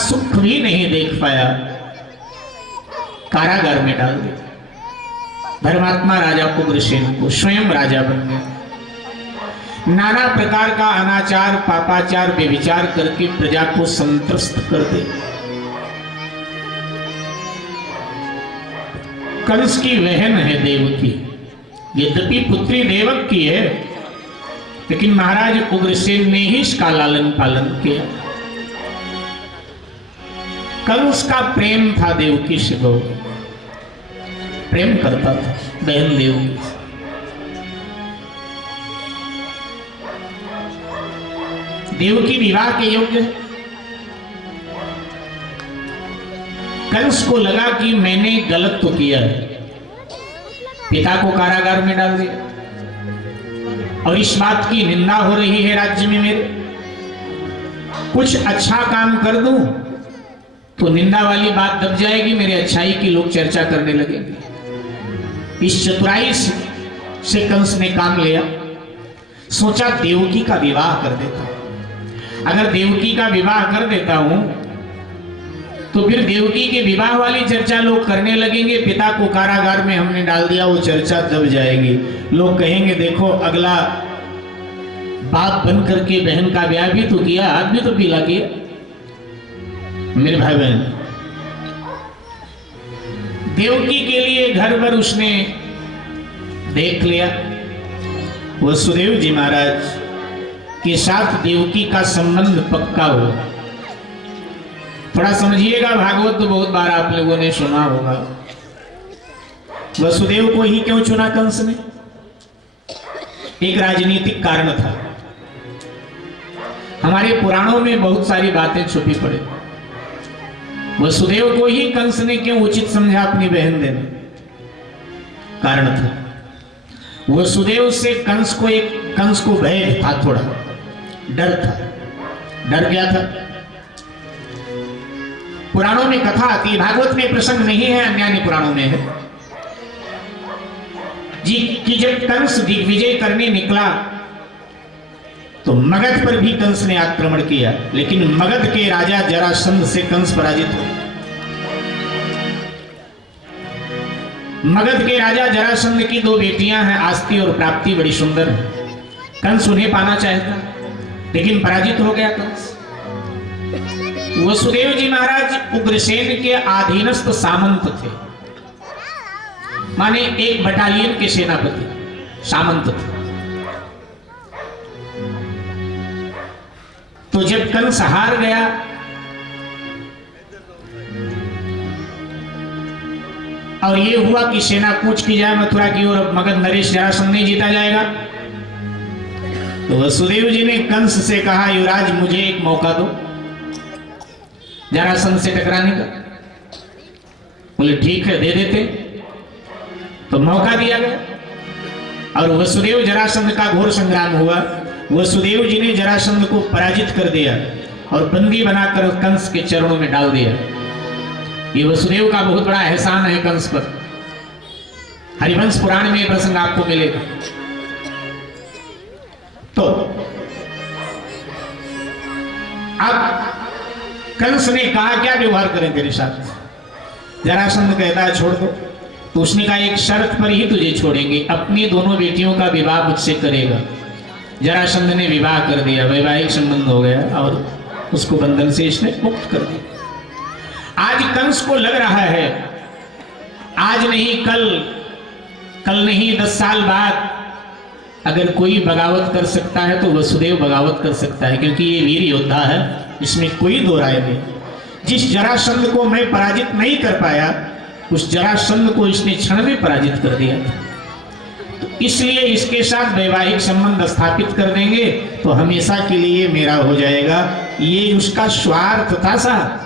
सुख भी नहीं देख पाया, कारागार में डाल दिया। धर्मात्मा राजा उग्रसेन को स्वयं राजा बन गया। नाना प्रकार का अनाचार, पापाचार, व्यभिचार करके प्रजा को संत्रस्त कर दे। कंस की बहन है देवकी, यद्यपि पुत्री देवक की है, लेकिन महाराज उग्रसेन ने ही इसका लालन पालन किया। कंस का प्रेम था देवकी से, बहुत प्रेम करता था बहन देवकी से। देवकी विवाह के योग्य है। कंस को लगा कि मैंने गलत तो किया है, पिता को कारागार में डाल दिया और इस बात की निंदा हो रही है राज्य में मेरे। कुछ अच्छा काम कर दूं तो निंदा वाली बात दब जाएगी, मेरे अच्छाई की लोग चर्चा करने लगेंगे। इस चतुराई से कंस ने काम लिया, सोचा देवकी का विवाह कर देता हूं। अगर देवकी का विवाह कर देता हूं तो फिर देवकी के विवाह वाली चर्चा लोग करने लगेंगे। पिता को कारागार में हमने डाल दिया, वो चर्चा दब जाएगी। लोग कहेंगे देखो अगला बाप बन करके बहन का ब्याह भी तो किया, हाथ भी तो पीला किया। मेरे भाई बहन, देवकी के लिए घर भर उसने देख लिया। वसुदेव जी महाराज के साथ देवकी का संबंध पक्का हो। थोड़ा समझिएगा, भागवत तो बहुत बार आप लोगों ने सुना होगा। वसुदेव को ही क्यों चुना कंस ने? एक राजनीतिक कारण था। हमारे पुराणों में बहुत सारी बातें छुपी पड़ी। वसुदेव को ही कंस ने क्यों उचित समझा अपनी बहन देने? कारण था वसुदेव से कंस को भय था, थोड़ा डर था। डर क्या था? पुराणों में कथा आती है, भागवत में प्रसंग नहीं है, अन्य अन्य पुराणों में है जी कि जब कंस दिग्विजय करने निकला तो मगध पर भी कंस ने आक्रमण किया, लेकिन मगध के राजा जरासंध से कंस पराजित हो। मगध के राजा जरासंध की 2 बेटियां हैं, आस्ती और प्राप्ति, बड़ी सुंदर है। कंस उन्हें पाना चाहता, लेकिन पराजित हो गया कंस। वसुदेव जी महाराज उग्रसेन के अधीनस्थ सामंत थे, माने एक बटालियन के सेनापति सामंत थे। तो जब कंस हार गया और ये हुआ कि सेना कूच की जाए मथुरा की ओर, अब मगध नरेश जरासंध नहीं जीता जाएगा, तो वसुदेव जी ने कंस से कहा युवराज मुझे एक मौका दो जरासंध से टकराने का। बोले ठीक है दे देते। तो मौका दिया गया और वसुदेव जरासंध का घोर संग्राम हुआ। वसुदेव जी ने जरासंध को पराजित कर दिया और बंदी बनाकर कंस के चरणों में डाल दिया। ये वसुदेव का बहुत बड़ा एहसान है कंस पर। हरिवंश पुराण में प्रसंग आपको मिलेगा। तो अब कंस ने कहा क्या व्यवहार करें तेरे साथ? जरासंध कहता है छोड़ दो। तो उसने कहा एक शर्त पर ही तुझे छोड़ेंगे, अपनी दोनों बेटियों का विवाह मुझसे करेगा। जरासंध ने विवाह कर दिया, वैवाहिक संबंध हो गया और उसको बंधन से इसने मुक्त कर दिया। आज कंस को लग रहा है आज नहीं कल नहीं 10 साल बाद अगर कोई बगावत कर सकता है तो वसुदेव बगावत कर सकता है, क्योंकि ये वीर योद्धा है, इसमें कोई दो राय नहीं। जिस जरासंध को मैं पराजित नहीं कर पाया उस जरासंध को इसने क्षण में पराजित कर दिया। तो इसलिए इसके साथ वैवाहिक संबंध स्थापित कर देंगे तो हमेशा के लिए मेरा हो जाएगा। ये उसका स्वार्थ था साहब।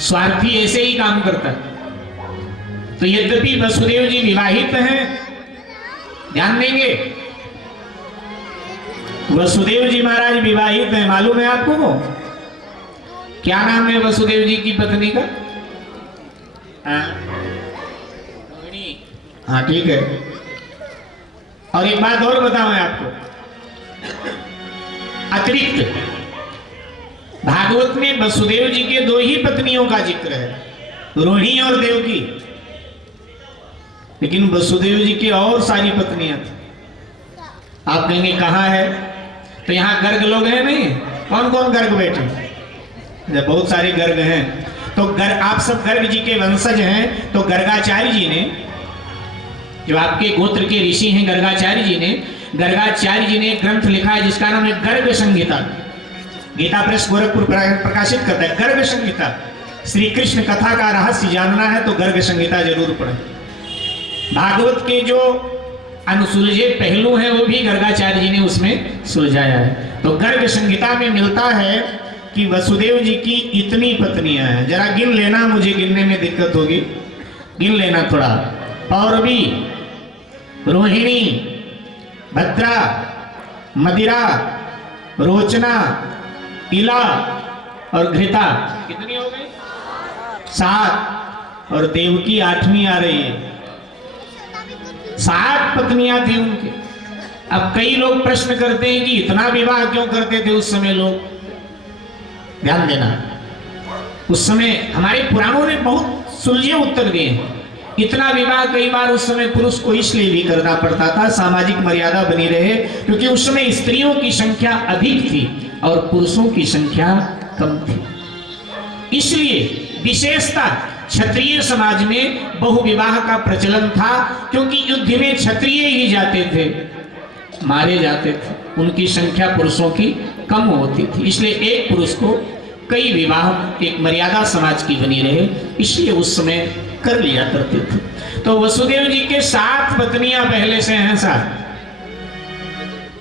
स्वार्थी ऐसे ही काम करता है। तो यद्यपि वसुदेव जी विवाहित हैं, ध्यान देंगे वसुदेव जी महाराज विवाहित हैं, मालूम है आपको? क्या नाम है वसुदेव जी की पत्नी का? हाँ ठीक है। और एक बात और बताऊं मैं आपको, अतिरिक्त भागवत में वसुदेव जी के 2 ही पत्नियों का जिक्र है, रोहिणी और देवकी। लेकिन वसुदेव जी की और सारी पत्नियां थी। आप कहेंगे कहाँ है? तो यहाँ गर्ग लोग हैं नहीं? कौन कौन गर्ग बैठे? बहुत सारे गर्ग हैं। तो आप सब गर्ग जी के वंशज हैं। तो गर्गाचार्य जी ने, जो आपके गोत्र के ऋषि हैं, गर्गाचार्य जी ने एक ग्रंथ लिखा है जिसका नाम है गर्ग संहिता। गीता प्रेस गोरखपुर प्रकाशित करता है गर्ग संहिता। श्री कृष्ण कथा का रहस्य जानना है तो गर्ग संहिता जरूर पढ़ें। भागवत के जो अनुसुलझे पहलू हैं वो भी गर्गाचार्य जी ने उसमें सुलझाया है। तो गर्ग संहिता में मिलता है कि वसुदेव जी की इतनी पत्नियां हैं। जरा गिन लेना, मुझे गिनने में दिक्कत होगी, गिन लेना थोड़ा। पौरवी, रोहिणी, भद्रा, मदिरा, रोचना, इला और घृता। कितनी हो गई? 7। और देवकी 8वीं आ रही है। 7 पत्नियां थी उनके। अब कई लोग प्रश्न करते हैं कि इतना विवाह क्यों करते थे उस समय लोग? ध्यान देना, उस समय हमारे पुराणों ने बहुत सुलझे उत्तर दिए हैं। इतना विवाह कई बार उस समय पुरुष को इसलिए भी करना पड़ता था, सामाजिक मर्यादा बनी रहे, क्योंकि उस समय स्त्रियों की संख्या अधिक थी और पुरुषों की संख्या कम थी। इसलिए विशेषता क्षत्रिय समाज में बहुविवाह का प्रचलन था, क्योंकि युद्ध में क्षत्रिय ही जाते थे, मारे जाते थे, उनकी संख्या पुरुषों की कम होती थी। इसलिए एक पुरुष को कई विवाह, एक मर्यादा समाज की बनी रहे, इसलिए उस समय कर लिया करते थे। तो वसुदेव जी के 7 पत्नियां पहले से हैं। 7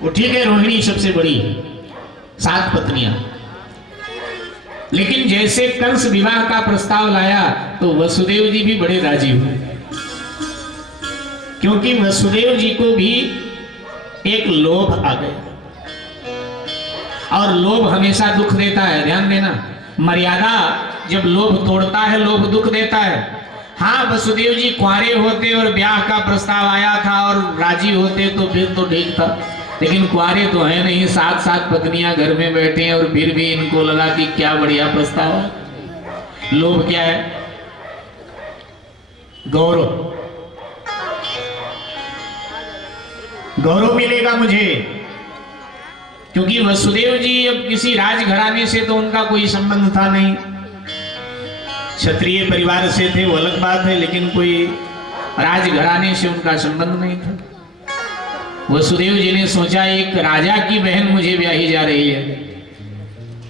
वो ठीक है, रोहिणी सबसे बड़ी, 7 पत्नियां। लेकिन जैसे कंस विवाह का प्रस्ताव लाया तो वसुदेव जी भी बड़े राजी हुए, क्योंकि वसुदेव जी को भी एक लोभ आ गया, और लोभ हमेशा दुख देता है। ध्यान देना, मर्यादा जब लोभ तोड़ता है, लोभ दुख देता है। हाँ, वसुदेव जी कुंवारे होते और ब्याह का प्रस्ताव आया था और राजी होते तो फिर तो ठीक था, लेकिन कुंवारे तो है नहीं, 7 पत्नियां घर में बैठे हैं और फिर भी इनको लगा कि क्या बढ़िया प्रस्ताव है। लोभ क्या है? गौरव, गौरव मिलेगा मुझे, क्योंकि वसुदेव जी अब किसी राजघराने से तो उनका कोई संबंध था नहीं, क्षत्रिय परिवार से थे वो अलग बात है, लेकिन कोई राजघराने से उनका संबंध नहीं था। वसुदेव जी ने सोचा एक राजा की बहन मुझे ब्याही जा रही है,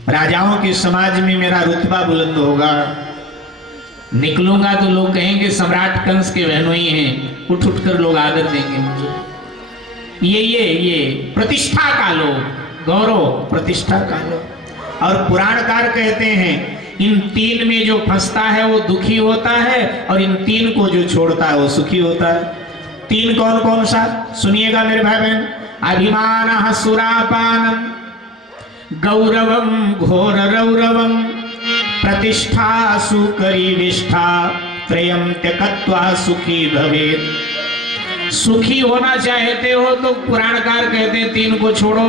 राजाओं के समाज में मेरा रुतबा बुलंद होगा, निकलूंगा तो लोग कहेंगे सम्राट कंस के बहनों ही हैं, उठ उठ कर लोग आदर देंगे मुझे। ये प्रतिष्ठा का लोग, गौरव, प्रतिष्ठा का लोग। और पुराणकार कहते हैं इन 3 में जो फंसता है वो दुखी होता है, और इन 3 को जो छोड़ता है वो सुखी होता है। 3 कौन कौन सा? सुनिएगा मेरे भाई बहन। अभिमान सुरापानम, गौरवम घोर रौरवम, प्रतिष्ठा सुकरी विष्ठा, त्रयम त्यक्त्वा सुखी भवेत्। सुखी होना चाहते हो तो पुराणकार कहते हैं 3 को छोड़ो।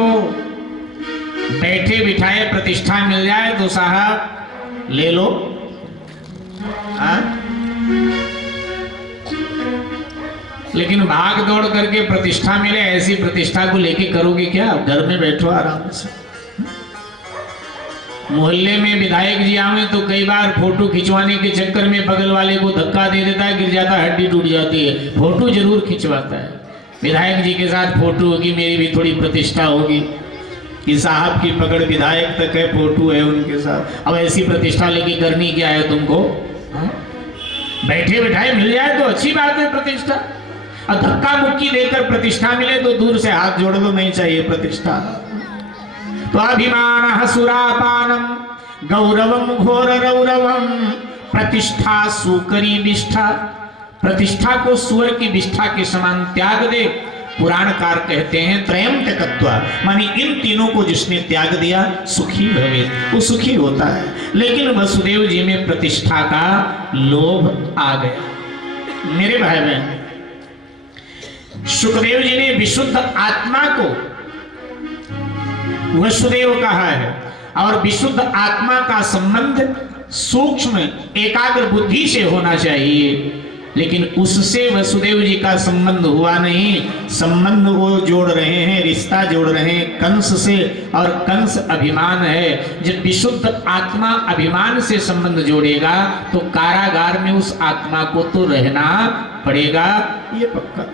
बैठे बिठाए प्रतिष्ठा मिल जाए तो साहब ले लो। लेकिन भाग दौड़ करके प्रतिष्ठा मिले, ऐसी प्रतिष्ठा को लेके करोगे क्या? घर में बैठो आराम से। मोहल्ले में विधायक जी आवे तो कई बार फोटो खिंचवाने के चक्कर में बगल वाले को धक्का दे देता है, गिर जाता है, हड्डी टूट जाती है, फोटो जरूर खिंचवाता है। विधायक जी के साथ फोटो होगी, मेरी भी थोड़ी प्रतिष्ठा होगी कि साहब की पकड़ विधायक तक है, फोटो है उनके साथ। अब ऐसी प्रतिष्ठा लेके करनी क्या है तुमको? बैठे बिठाए मिल जाए तो अच्छी बात है प्रतिष्ठा, और धक्का मुक्की देकर प्रतिष्ठा मिले तो दूर से हाथ जोड़ दो, नहीं चाहिए प्रतिष्ठा। तो अभिमान सुरापानम, गौरवम घोर रौरवम, प्रतिष्ठा सुकरी विष्ठा, प्रतिष्ठा को सुअर की विष्ठा के समान त्याग दे। पुराणकार कहते हैं त्रयम त्यक्त्वा, मानी इन 3 को जिसने त्याग दिया सुखी भवेत्, वो सुखी होता है। लेकिन वसुदेव जी में प्रतिष्ठा का लोभ आ गया। मेरे भाई बहन, सुखदेव जी ने विशुद्ध आत्मा को वसुदेव कहा है, और विशुद्ध आत्मा का संबंध सूक्ष्म एकाग्र बुद्धि से होना चाहिए, लेकिन उससे वसुदेव जी का संबंध हुआ नहीं। संबंध वो जोड़ रहे हैं, रिश्ता जोड़ रहे हैं कंस से, और कंस अभिमान है। जब विशुद्ध आत्मा अभिमान से संबंध जोड़ेगा तो कारागार में उस आत्मा को तो रहना पड़ेगा, ये पक्का।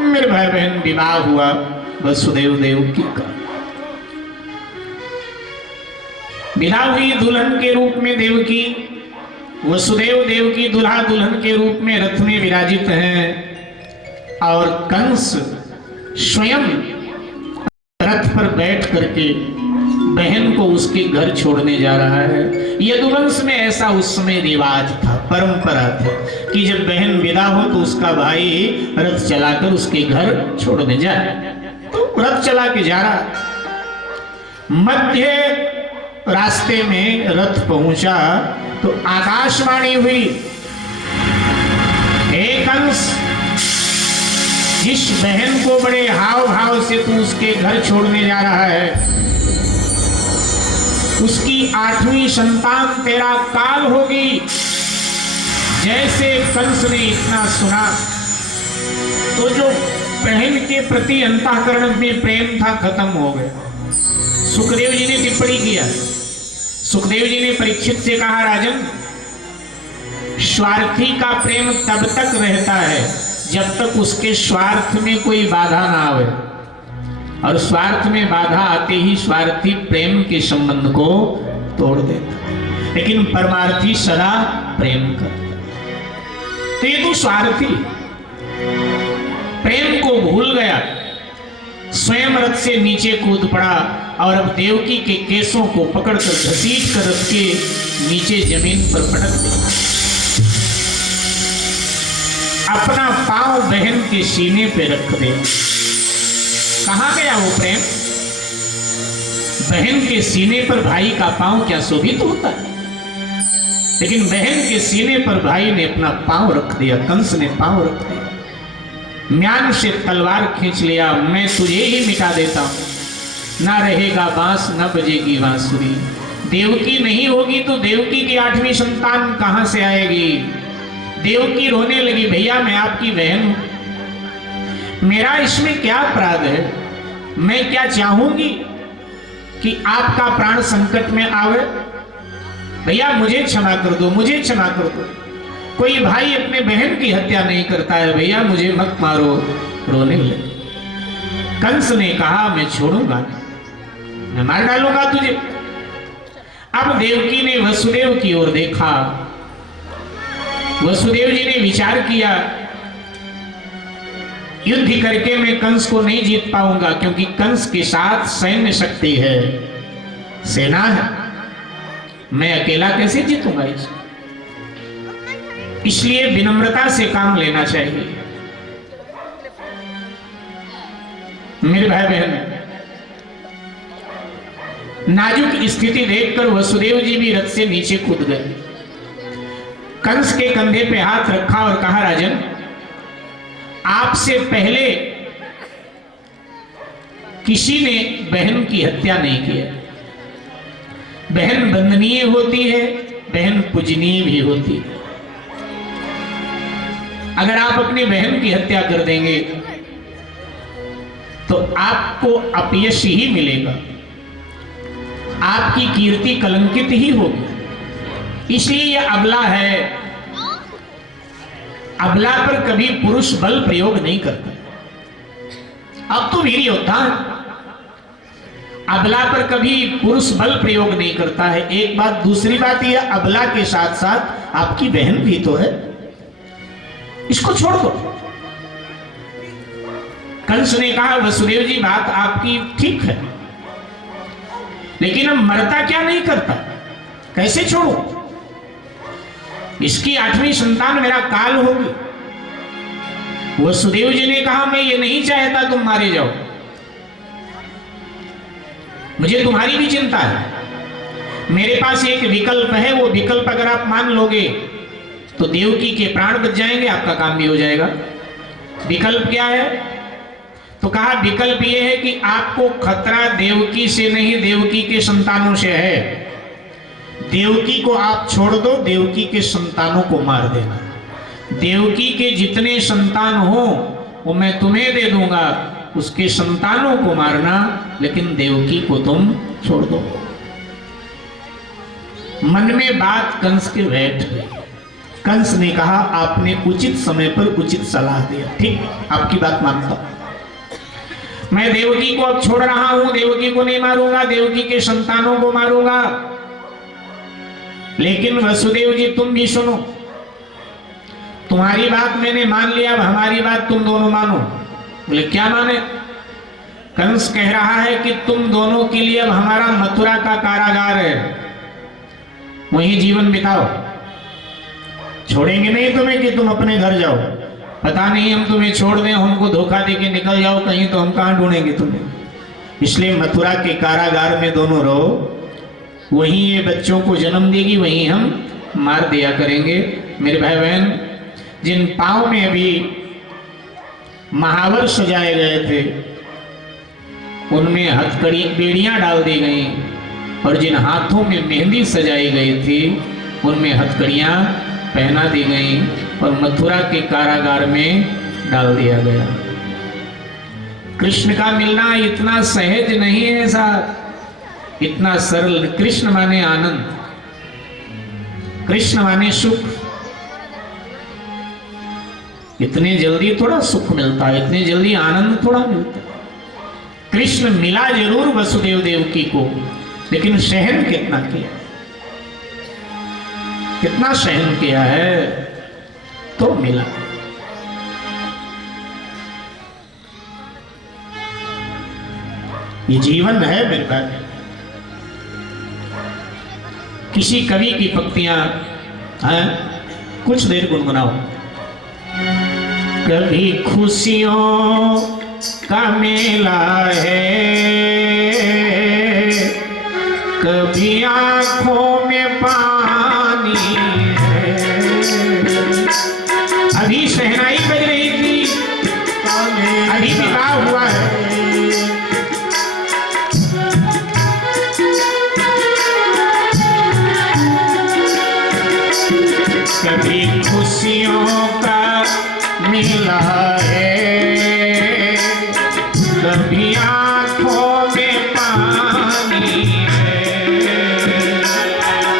मेरे भाई बहन, विवाह हुआ वसुदेव देवकी का, विदा हुई दुल्हन के रूप में देवकी। वसुदेव देवकी दुल्हा दुल्हन के रूप में रथ में विराजित हैं, और कंस स्वयं रथ पर बैठ करके बहन को उसके घर छोड़ने जा रहा है। यदुवंश में ऐसा उस समय रिवाज था, परंपरा था कि जब बहन विदा हो तो उसका भाई रथ चलाकर उसके घर छोड़ने जाए। तो रथ चला के जा रहा, मध्य रास्ते में रथ पहुंचा तो आकाशवाणी हुई, हे कंस, जिस बहन को बड़े हाव भाव से तू उसके घर छोड़ने जा रहा है, उसकी 8वीं संतान तेरा काल होगी। जैसे कंस ने इतना सुना तो जो बहन के प्रति अंतःकरण में प्रेम था खत्म हो गया। सुखदेव जी ने टिप्पणी किया, सुखदेव जी ने परीक्षित से कहा, राजन, स्वार्थी का प्रेम तब तक रहता है जब तक उसके स्वार्थ में कोई बाधा ना आवे, और स्वार्थ में बाधा आते ही स्वार्थी प्रेम के संबंध को तोड़ देता, लेकिन परमार्थी सदा प्रेम करता। तो ये तो स्वार्थी प्रेम को भूल गया, स्वयं रथ से नीचे कूद पड़ा, और अब देवकी के केसों को पकड़कर घसीट कर रथ के नीचे जमीन पर पटक दिया। अपना पांव बहन के सीने पे रख दे। कहां गया वो प्रेम? बहन के सीने पर भाई का पांव क्या शोभित होता है, लेकिन बहन के सीने पर भाई ने अपना पांव रख दिया, कंस ने पांव रख दिया, म्यान से तलवार खींच लिया, मैं तुझे ही मिटा देता हूं, ना रहेगा बांस न बजेगी बांसुरी। देवकी नहीं होगी तो देवकी की 8वीं संतान कहां से आएगी? देवकी रोने लगी, भैया मैं आपकी बहन हूं, मेरा इसमें क्या अपराध है? मैं क्या चाहूंगी कि आपका प्राण संकट में आवे? भैया मुझे क्षमा कर दो, मुझे क्षमा कर दो। कोई भाई अपने बहन की हत्या नहीं करता है, भैया मुझे मत मारो। रोने लगे। कंस ने कहा, मैं छोड़ूंगा नहीं, मैं मार डालूंगा तुझे। अब देवकी ने वसुदेव की ओर देखा, वसुदेव जी ने विचार किया, युद्ध करके मैं कंस को नहीं जीत पाऊंगा, क्योंकि कंस के साथ सैन्य शक्ति है, सेना है, मैं अकेला कैसे जीतूंगा इसको? इसलिए विनम्रता से काम लेना चाहिए। मेरे भाई बहन, नाजुक स्थिति देखकर वसुदेव जी भी रथ से नीचे कूद गए, कंस के कंधे पे हाथ रखा और कहा, राजन, आपसे पहले किसी ने बहन की हत्या नहीं की है। बहन वंदनीय होती है, बहन पूजनीय भी होती है। अगर आप अपनी बहन की हत्या कर देंगे तो आपको अपयश ही मिलेगा, आपकी कीर्ति कलंकित ही होगी। इसलिए यह अबला है, अबला पर कभी पुरुष बल प्रयोग नहीं करता। अब तो वीर योद्धा है, अबला पर कभी पुरुष बल प्रयोग नहीं करता है। एक बात, दूसरी बात यह, अबला के साथ साथ आपकी बहन भी तो है, इसको छोड़ दो। कंस ने कहा, वसुदेव जी बात आपकी ठीक है, लेकिन अब मरता क्या नहीं करता, कैसे छोड़ो? इसकी 8वीं संतान मेरा काल होगी। वसुदेव जी ने कहा, मैं ये नहीं चाहता तुम मारे जाओ, मुझे तुम्हारी भी चिंता है। मेरे पास एक विकल्प है, वो विकल्प अगर आप मान लोगे तो देवकी के प्राण बच जाएंगे, आपका काम भी हो जाएगा। विकल्प क्या है? तो कहा विकल्प ये है कि आपको खतरा देवकी से नहीं, देवकी के संतानों से है। देवकी को आप छोड़ दो, देवकी के संतानों को मार देना। देवकी के जितने संतान हो वो मैं तुम्हें दे दूंगा, उसके संतानों को मारना, लेकिन देवकी को तुम छोड़ दो। मन में बात कंस के बैठ गई। कंस ने कहा आपने उचित समय पर उचित सलाह दिया, ठीक, आपकी बात मानता हूं। मैं देवकी को अब छोड़ रहा हूं, देवकी को नहीं मारूंगा, देवकी के संतानों को मारूंगा। लेकिन वसुदेव जी तुम भी सुनो, तुम्हारी बात मैंने मान लिया, अब हमारी बात तुम दोनों मानो। बोले क्या माने? कंस कह रहा है कि तुम दोनों के लिए अब हमारा मथुरा का कारागार है, वहीं जीवन बिताओ, छोड़ेंगे नहीं तुम्हें कि तुम अपने घर जाओ। पता नहीं हम तुम्हें छोड़ दें, हमको धोखा दे के निकल जाओ कहीं, तो हम कहां ढूंढेंगे तुम्हें। इसलिए मथुरा के कारागार में दोनों रहो, वहीं ये बच्चों को जन्म देगी, वहीं हम मार दिया करेंगे। मेरे भाई बहन, जिन पांव में अभी महावर सजाए गए थे उनमें हथकड़ी बेड़ियां डाल दी गई, और जिन हाथों में मेहंदी सजाई गई थी उनमें हथकड़ियां पहना दी गई, और मथुरा के कारागार में डाल दिया गया। कृष्ण का मिलना इतना सहज नहीं है साहब, इतना सरल। कृष्ण माने आनंद, कृष्ण माने सुख। इतने जल्दी थोड़ा सुख मिलता है, इतने जल्दी आनंद थोड़ा मिलता है। कृष्ण मिला जरूर वसुदेव देवकी को, लेकिन सहन कितना किया, कितना सहन किया है तो मिला। ये जीवन है मेरे भाई। किसी कवि की पंक्तियां हैं, कुछ देर गुनगुनाओ। कभी खुशियों का मेला है, कभी आंखों में पानी है। अभी शहनाई बज रही थी, अभी विवाह हुआ है। कभी खुशियों का मेला है, कभी आंखों में पानी है।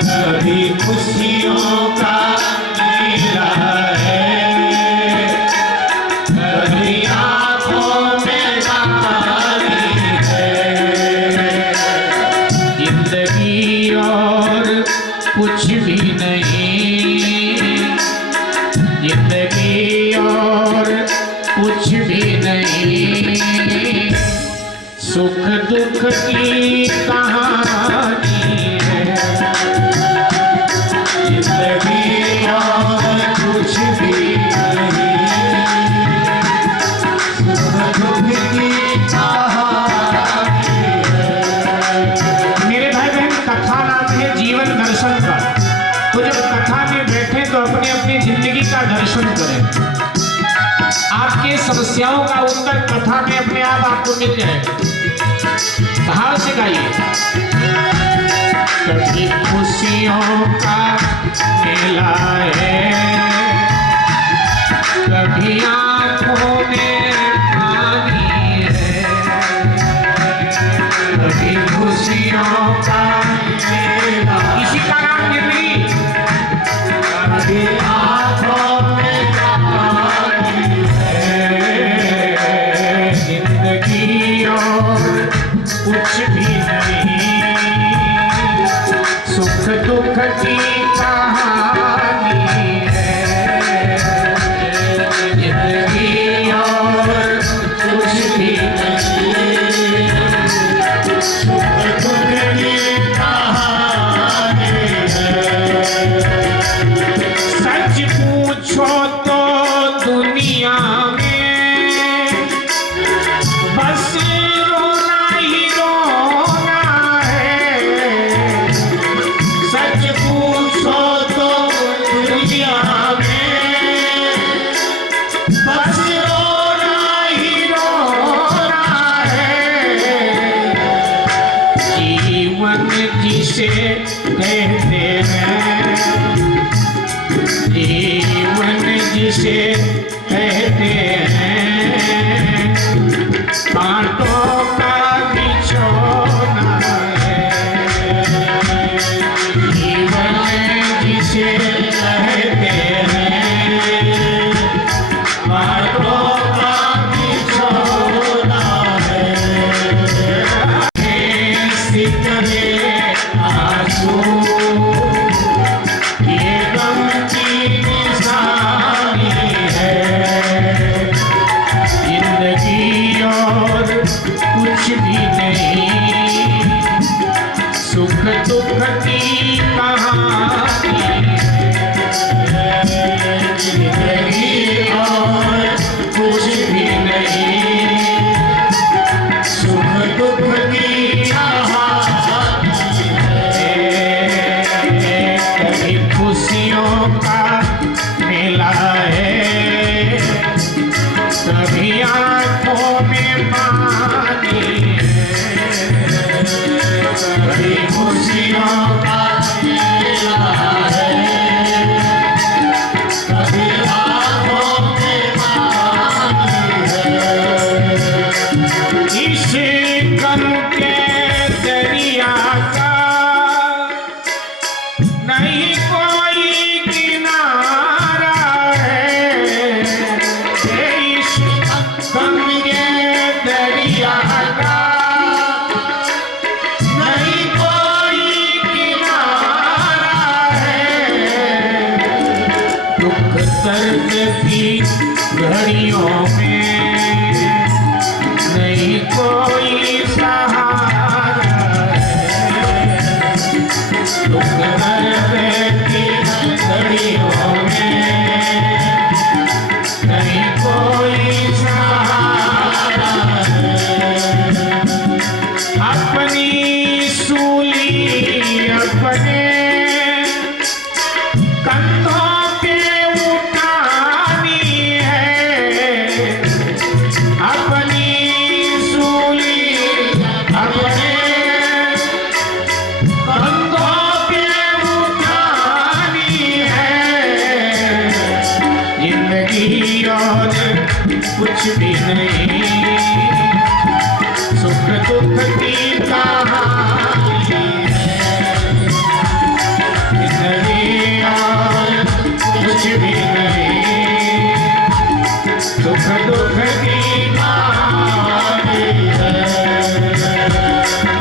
कभी खुशियों का मेला है, कभी आंखों में पानी है। जिंदगी और कुछ भी नहीं, जिंदगी और कुछ भी नहीं, सुख दुख की कहानी है। जिंदगी और कुछ भी नहीं, सुख दुख की कहानी है। मेरे भाई बहन, कथा नाम है जीवन दर्शन का। तो जब कथा में बैठे तो अपने अपनी जिंदगी का दर्शन करें। आपके समस्याओं का उत्तर कथा में अपने आप आपको मिल जाएगा। कहां से गाइए? कभी खुशियों का मेला है, कभी आंखों में पानी है। कभी खुशियों का मेला, इसी का नाम जिंदगी। कभी आंखों में पानी है, जिंदगी और कुछ भी नहीं, सुख दुख की कहानी है। जिंदगी और कुछ भी नहीं, सुख दुख की कहानी है। सच पूछो तो दुनिया में बस रोना ही रोना है। सच पूछो तो दुनिया में बस रोना ही रोना जिसे कहते हैं, कांटों का बिछोना है। जीवन जिसे कहते हैं, कांटों का बिछोना है। सितरे आंसू ये गम की निशानी है। जिंदगी और कुछ भी नहीं, सुख दुख की कहानी है। जिंदगी और कुछ भी नहीं, सुख दुख की कहानी है। कभी खुशियों का मेला है, कभी आंखों में पानी है। कभी खुशियों का मेला है, कभी आंखों में पानी है। इस गम के दरिया का नहीं कोई किनारा है। इस गम के दरिया का नहीं कोई किनारा है। दुख दर्द की घड़ियों में नहीं कोई सहारा है। दुख दर्द की घड़ियों में नहीं कोई सहारा है। अपनी सूली अपने कंधों पे उठानी है। अपनी सूली अपने कंधों पे उठानी है। जिंदगी और कुछ भी नहीं, सुख दुख की कहानी है। जिंदगी और कुछ भी नहीं, सुख दुख की कहानी है।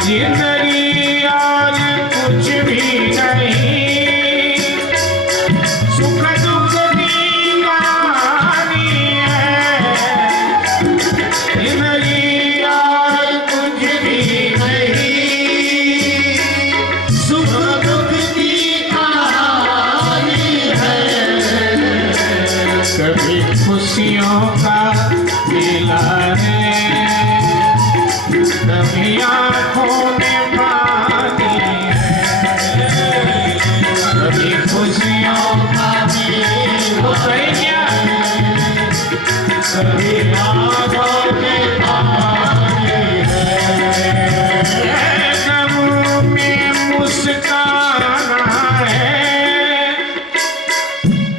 जिंदगी और कुछ भी नहीं, सुख दुख की कहानी है। जिंदगी और कुछ भी नहीं, सुख दुख की कहानी है। कभी खुशियों का मेला है, कभी आंखों में पानी है। कभी खुशियों का मेला है, कभी आंखों में पानी है। गम में मुस्काना है,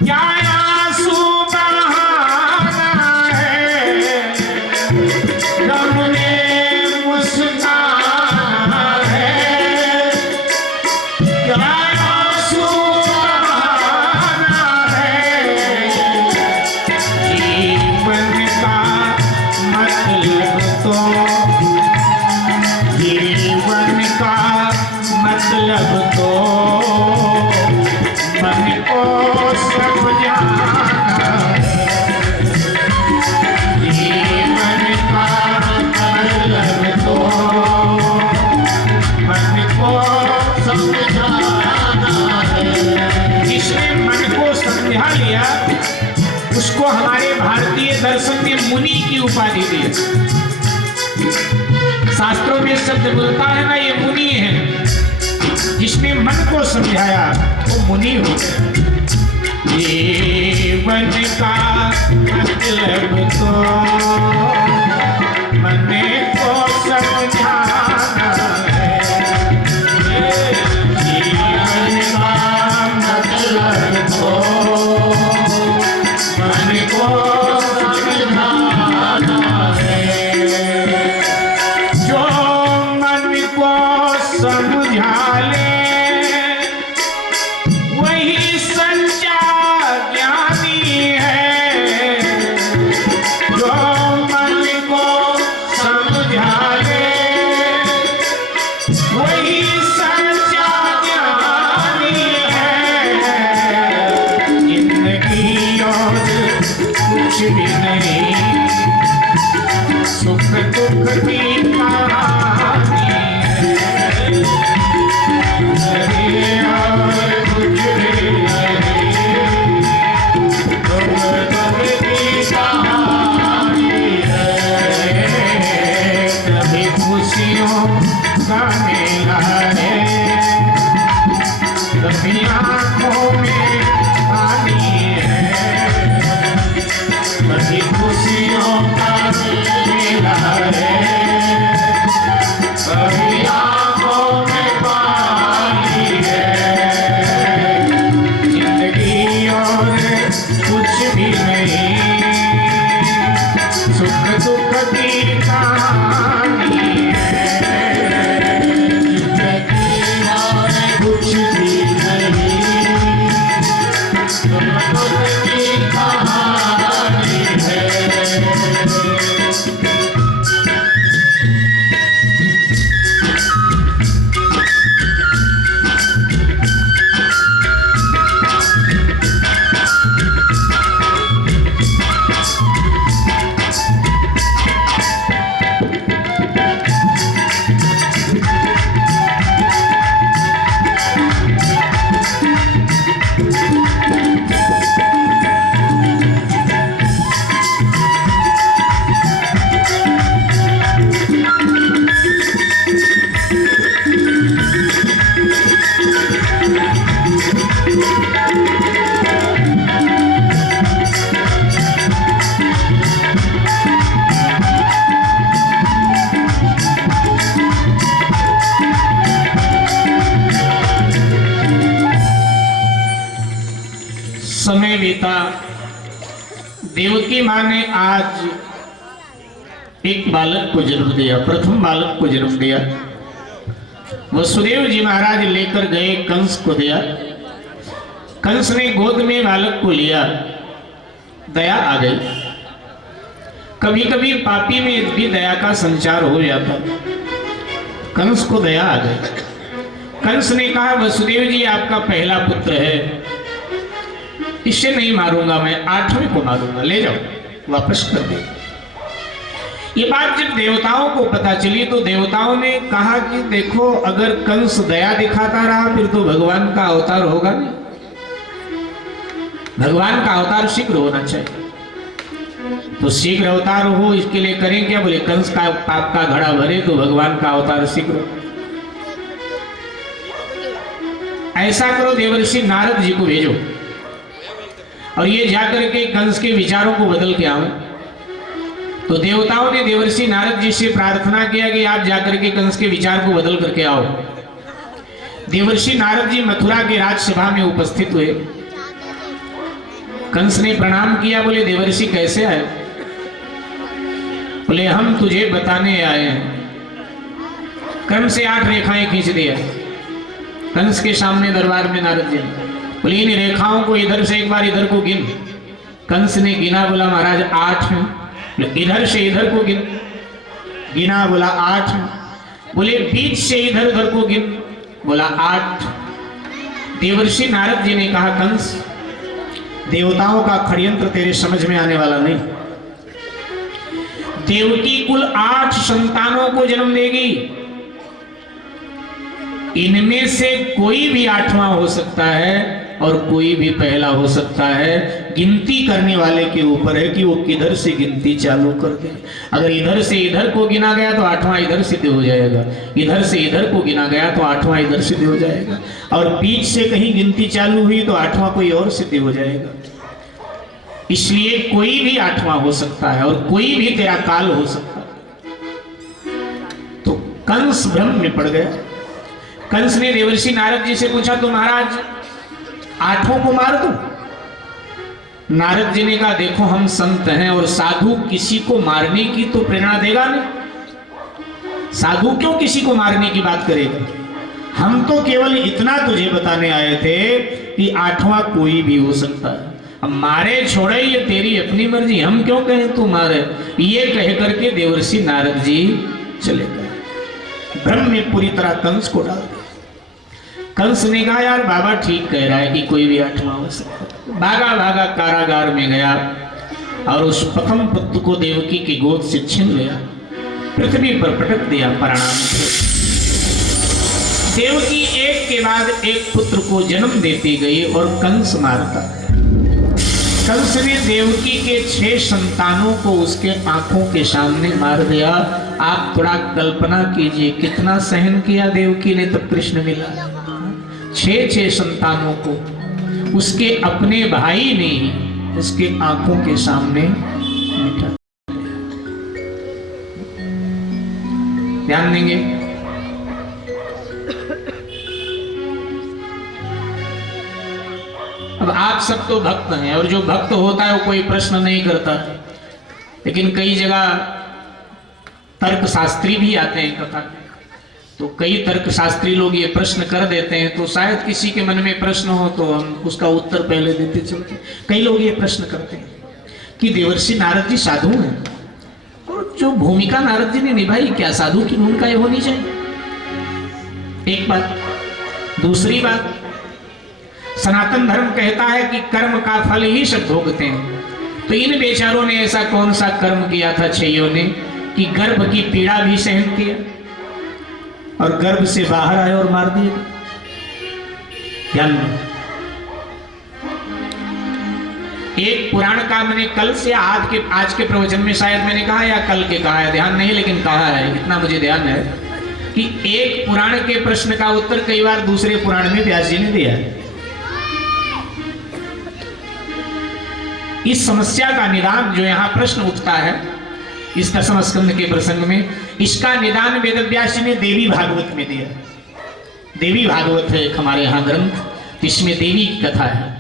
क्या आंसू बहाना है। गम में मुस्काना है, क्या आंसू बहाना है। जीवन का मतलब तो, जीवन का मतलब तो मन को समझाना है। जीवन का मतलब तो मन को समझाना है। जिसने मन को समझा लिया, उसको हमारे भारतीय दर्शन में मुनि की उपाधि दी। शास्त्रों में शब्द मिलता है ना, ये मुनि है। जिसने मन को समझाया वो मुनि हो गया। जीवन का मतलब तो मन को समझाना है। जीवन का मतलब तो मन भी नहीं, सुख दुख की कहानी है, और कुछ भी नहीं, दुख दुख की कहानी है, कभी खुशियों का मेला है, कभी आंखों में पानी है, कभी खुशियों का मेला है, कभी आंखों में पानी है, जिंदगी और कुछ भी नहीं, सुख दुख की कहानी है, जिंदगी और कुछ भी नहीं, सुख दुख की कहानी है। समय बीता, देवकी माँ ने आज एक बालक को जन्म दिया, प्रथम बालक को जन्म दिया। वसुदेव जी महाराज लेकर गए, कंस को दिया। कंस ने गोद में बालक को लिया, दया आ गई। कभी कभी पापी में भी दया का संचार हो जाता, कंस को दया आ गई। कंस ने कहा, वसुदेव जी आपका पहला पुत्र है, इसे नहीं मारूंगा मैं, 8वें को मारूंगा, ले जाओ, वापस कर दे। ये बात जब देवताओं को पता चली तो देवताओं ने कहा कि देखो, अगर कंस दया दिखाता रहा फिर तो भगवान का अवतार होगा नहीं, भगवान का अवतार शीघ्र होना चाहिए। तो शीघ्र अवतार हो इसके लिए करें क्या? बोले कंस का पाप का घड़ा भरे तो भगवान का अवतार शीघ्र। ऐसा करो, देवर्षि नारद जी को भेजो और ये जाकर के कंस के विचारों को बदल के आओ। तो देवताओं ने देवर्षि नारद जी से प्रार्थना किया कि आप जाकर के कंस के विचार को बदल करके आओ। देवर्षि नारद जी मथुरा के राजसभा में उपस्थित हुए। कंस ने प्रणाम किया, बोले देवर्षि कैसे आए? बोले हम तुझे बताने आए हैं। क्रम से 8 रेखाएं खींच दिया कंस के सामने दरबार में नारद जी ने। बोले इन रेखाओं को इधर से एक बार इधर को गिन। कंस ने गिना, बोला महाराज 8 हैं। इधर से इधर को गिन, गिना, बोला 8 हैं। बोले बीच से इधर उधर को गिन, बोला 8। देवर्षि नारद जी ने कहा, कंस देवताओं का षड्यंत्र तेरे समझ में आने वाला नहीं। देवकी कुल 8 संतानों को जन्म देगी, इनमें से कोई भी 8वां हो सकता है और कोई भी पहला हो सकता है। गिनती करने वाले के ऊपर है कि वो किधर से गिनती चालू कर दे। अगर इधर से इधर को गिना गया तो 8वां इधर सिद्ध हो जाएगा, इधर से इधर को गिना गया तो 8वां इधर सिद्ध हो जाएगा, और बीच से कहीं गिनती चालू हुई तो 8वां कोई और सिद्ध हो जाएगा। इसलिए कोई भी 8वां हो सकता है और कोई भी तेरा काल हो सकता है। तो कंस भ्रम में पड़ गया। कंस ने देवर्षि नारद जी से पूछा, तो महाराज 8 को मार दूं? नारद जी ने कहा, देखो हम संत हैं और साधु किसी को मारने की तो प्रेरणा देगा नहीं। साधु क्यों किसी को मारने की बात करेगा? हम तो केवल इतना तुझे बताने आए थे कि 8वां कोई भी हो सकता है। अब मारे छोड़े ये तेरी अपनी मर्जी, हम क्यों कहें तू मारे। ये कह करके देवर्षि नारद जी चले गए। भ्रम में पूरी तरह कंस को डाल दिया। कंस ने कहा, यार बाबा ठीक कह रहा है कि कोई भी 8वां हो सकता है। भागा भागा कारागार में गया और उस प्रथम पुत्र को देवकी की गोद से छीन लिया, पृथ्वी पर पटक दिया, प्रणाम किया। देवकी एक के बाद एक पुत्र को जन्म देती गई और कंस मारता। कंस ने देवकी के 6 संतानों को उसके आंखों के सामने मार दिया। आप थोड़ा कल्पना कीजिए कितना सहन किया देवकी ने, तब कृष्ण मिला। 6 संतानों को उसके अपने भाई ने उसके आंखों के सामने मिटा। ध्यान देंगे, अब आप सब तो भक्त हैं और जो भक्त होता है वो कोई प्रश्न नहीं करता, लेकिन कई जगह तर्क शास्त्री भी आते हैं कथा में, तो कई तर्क शास्त्री लोग ये प्रश्न कर देते हैं, तो शायद किसी के मन में प्रश्न हो तो हम उसका उत्तर पहले देते चलते। कई लोग ये प्रश्न करते हैं कि देवर्षि नारद जी साधु हैं और जो भूमिका नारद जी ने निभाई, क्या साधु की भूमिका ये होनी चाहिए? एक बात। दूसरी बात, सनातन धर्म कहता है कि कर्म का फल ही सब भोगते हैं, तो इन बेचारों ने ऐसा कौन सा कर्म किया था 6 ने कि गर्भ की पीड़ा भी सहन किया और गर्भ से बाहर आए और मार दिए? ध्यान में एक पुराण का मैंने कल से आज के प्रवचन में शायद मैंने कहा या कल के कहा है, ध्यान नहीं, लेकिन कहा है, इतना मुझे ध्यान है कि एक पुराण के प्रश्न का उत्तर कई बार दूसरे पुराण में व्यास जी ने दिया है। इस समस्या का निदान जो यहाँ प्रश्न उठता है इस 10वें स्कंद के प्रसंग में, इसका निदान वेदव्यास जी ने देवी भागवत में दिया। देवी भागवत है हमारे यहाँ ग्रंथ, इसमें देवी की कथा है।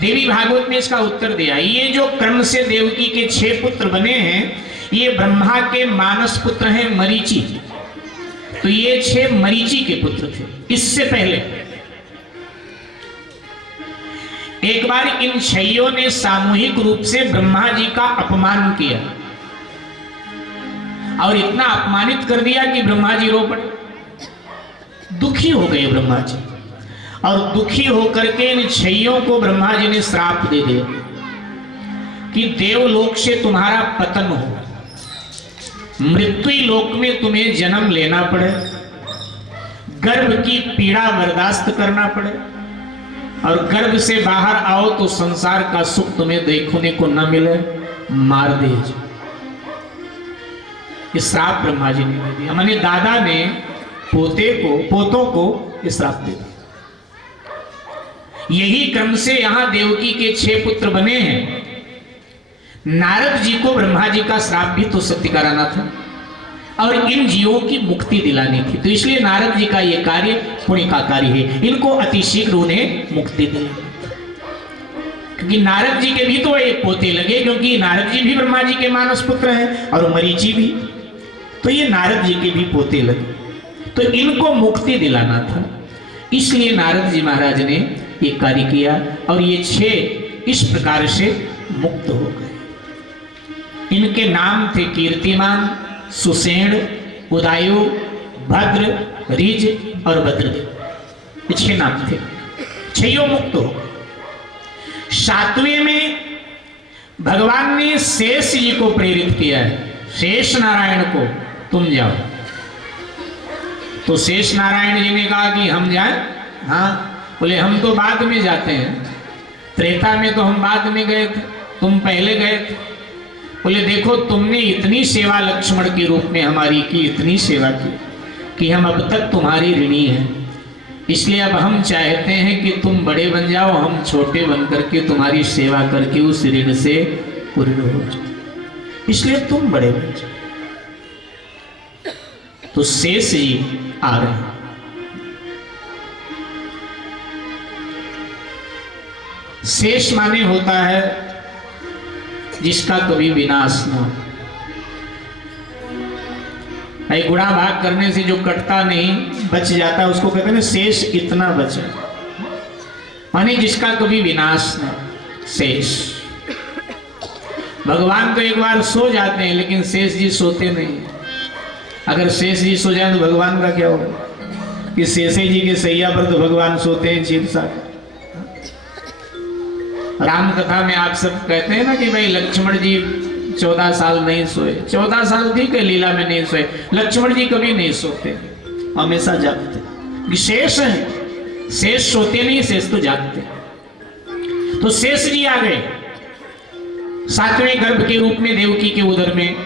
देवी भागवत में इसका उत्तर दिया। ये जो क्रम से देवकी के 6 पुत्र बने हैं, ये ब्रह्मा के मानस पुत्र हैं मरीचि, तो ये 6 मरीचि के पुत्र थे। इससे पहले एक बार इन 6 ने सामूहिक रूप से ब्रह्मा जी का अपमान किया और इतना अपमानित कर दिया कि ब्रह्मा जी रो पड़े। दुखी हो गए ब्रह्मा जी, और दुखी होकर के इन 6 को ब्रह्मा जी ने श्राप दे दिया कि देवलोक से तुम्हारा पतन हो, मृत्यु लोक में तुम्हें जन्म लेना पड़े, गर्भ की पीड़ा बर्दाश्त करना पड़े, और गर्भ से बाहर आओ तो संसार का सुख तुम्हें देखने को न मिले, मार दीजिए। इस श्राप ब्रह्मा जी ने दे दिया। मैंने दादा ने पोतों को इस श्राप दे दिया। यही क्रम से यहां देवकी के 6 पुत्र बने हैं। नारद जी को ब्रह्मा जी का श्राप भी तो सत्य कराना था और इन जीवों की मुक्ति दिलानी थी, तो इसलिए नारद जी का यह कार्य पुण्य का कार्य है। इनको अतिशीघ्र उन्हें मुक्ति दिलानी, क्योंकि नारद जी के भी तो एक पोते लगे, क्योंकि नारद जी भी ब्रह्मा जी के मानस पुत्र हैं और मरीचि भी, तो ये नारद जी के भी पोते लगे, तो इनको मुक्ति दिलाना था। इसलिए नारद जी महाराज ने ये कार्य किया और ये 6 इस प्रकार से मुक्त हो गए। इनके नाम थे कीर्तिमान, सुसेण, उदायु, भद्र, ऋज और भद्रदेव। 6 नाम थे। 6 मुक्त हो गए। 7वें में भगवान ने शेष जी को प्रेरित किया है, शेष नारायण को तुम जाओ। तो शेष नारायण जी ने कहा कि हम जाएं? हाँ। बोले हम तो बाद में जाते हैं, त्रेता में तो हम बाद में गए थे, तुम पहले गए थे। बोले देखो तुमने इतनी सेवा लक्ष्मण के रूप में हमारी की, इतनी सेवा की कि हम अब तक तुम्हारी ऋणी हैं, इसलिए अब हम चाहते हैं कि तुम बड़े बन जाओ, हम छोटे बन करके तुम्हारी सेवा करके उस ऋण से पूर्ण हो जाओ, इसलिए तुम बड़े बन जाओ। तो शेष जी आ रहे हैं। शेष माने होता है जिसका कभी विनाश न हो। गुणा भाग करने से जो कटता नहीं बच जाता उसको कहते हैं शेष इतना बचा, माने जिसका कभी विनाश न। शेष भगवान तो एक बार सो जाते हैं लेकिन शेष जी सोते नहीं। अगर शेष जी सो जाए तो भगवान का क्या होगा कि शेषे जी के सैया पर तो भगवान सोते हैं चीर सा। राम कथा में आप सब कहते हैं ना कि भाई लक्ष्मण जी 14 साल नहीं सोए। 14 साल ठीक है, लीला में नहीं सोए। लक्ष्मण जी कभी नहीं सोते, हमेशा जागते। शेष है, शेष सोते नहीं, शेष तो जागते। तो शेष जी आ गए 7वें गर्भ के रूप में देवकी के उदर में।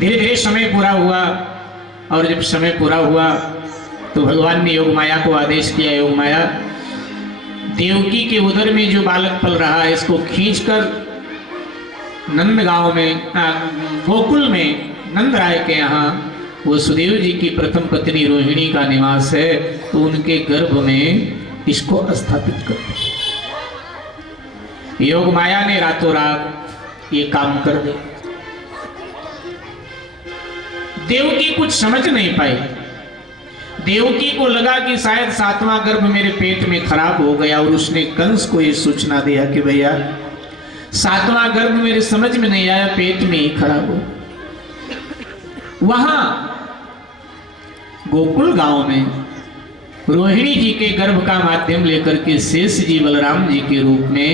धीरे धीरे समय पूरा हुआ, और जब समय पूरा हुआ तो भगवान ने योग माया को आदेश किया, योग माया देवकी के उदर में जो बालक पल रहा है इसको खींचकर नंद गांव में, गोकुल में नंद राय के यहाँ, वो सुदेव जी की प्रथम पत्नी रोहिणी का निवास है, तो उनके गर्भ में इसको स्थापित कर दिया। योग माया ने रातों रात ये काम कर दिया। देवकी कुछ समझ नहीं पाई। देवकी को लगा कि शायद 7वां गर्भ मेरे पेट में खराब हो गया, और उसने कंस को ये सूचना दिया कि भैया 7वां गर्भ मेरे समझ में नहीं आया, पेट में ही खराब हो। वहां गोकुल गांव में रोहिणी जी के गर्भ का माध्यम लेकर के शेष जी बलराम जी के रूप में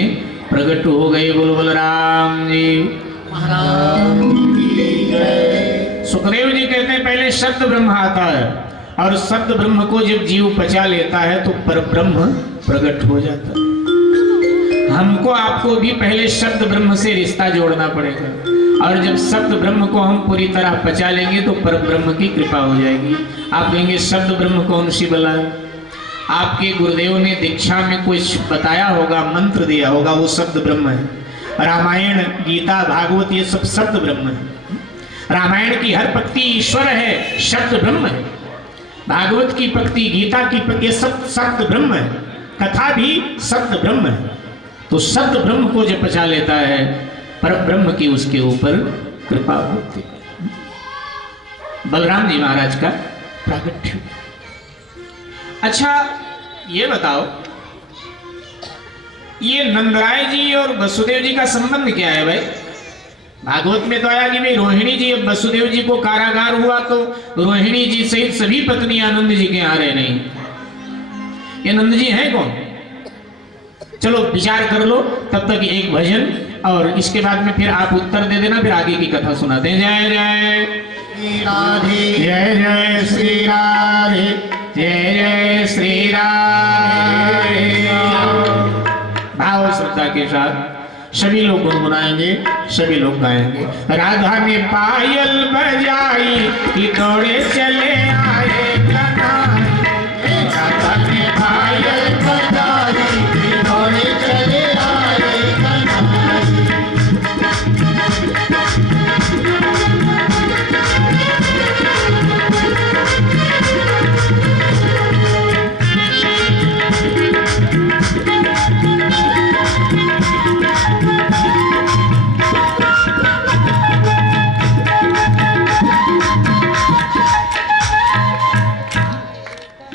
प्रकट हो गए। बोलो बलराम जी। सुखदेव जी कहते हैं पहले शब्द ब्रह्म आता है, और शब्द ब्रह्म को जब जीव पचा लेता है तो पर ब्रह्म प्रकट हो जाता है। हमको आपको भी पहले शब्द ब्रह्म से रिश्ता जोड़ना पड़ेगा, और जब शब्द ब्रह्म को हम पूरी तरह पचा लेंगे तो पर ब्रह्म की कृपा हो जाएगी। आप कहेंगे शब्द ब्रह्म कौन सी बला है? आपके गुरुदेव ने दीक्षा में कुछ बताया होगा, मंत्र दिया होगा, वो शब्द ब्रह्म है। रामायण, गीता, भागवत ये सब शब्द ब्रह्म है। रामायण की हर पंक्ति ईश्वर है, शब्द ब्रह्म है। भागवत की पंक्ति, गीता की पंक्ति, सब शब्द ब्रह्म है। कथा भी शब्द ब्रह्म है। तो शब्द ब्रह्म को जब पचा लेता है, पर ब्रह्म की उसके ऊपर कृपा होती है। बलराम जी महाराज का प्रागट्य। अच्छा ये बताओ, ये नंदराय जी और वसुदेव जी का संबंध क्या है भाई? भागवत में तो आया कि भाई रोहिणी जी, अब वसुदेव जी को कारागार हुआ तो रोहिणी जी सहित सभी पत्नी आनंद जी के यहाँ रह नहीं। ये नंद जी हैं कौन? चलो विचार कर लो, तब तक एक भजन, और इसके बाद में फिर आप उत्तर दे देना, फिर आगे की कथा सुनाते हैं। जय जय श्री राधे, जय जय श्री राधे, जय जय श्री राधे। भाव श्रद्धा के साथ सभी लोग गुनगुनाएंगे, सभी लोग गाएंगे। राधा ने पायल बजाई कि दौड़े चले आए कन्हैया। राधा ने पायल बजाई कि दौड़े चले आए कन्हैया।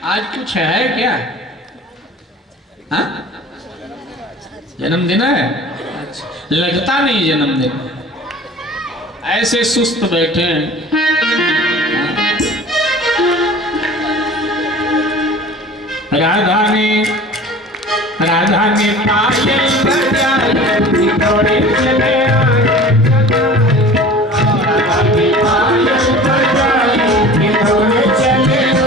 आज कुछ है क्या? हाँ? जन्मदिन है? अच्छा, लगता नहीं जन्मदिन, ऐसे सुस्त बैठे हैं। राधा ने पायल बजाई दौड़े चले आए। राधा ने पायल बजाई दौड़े चले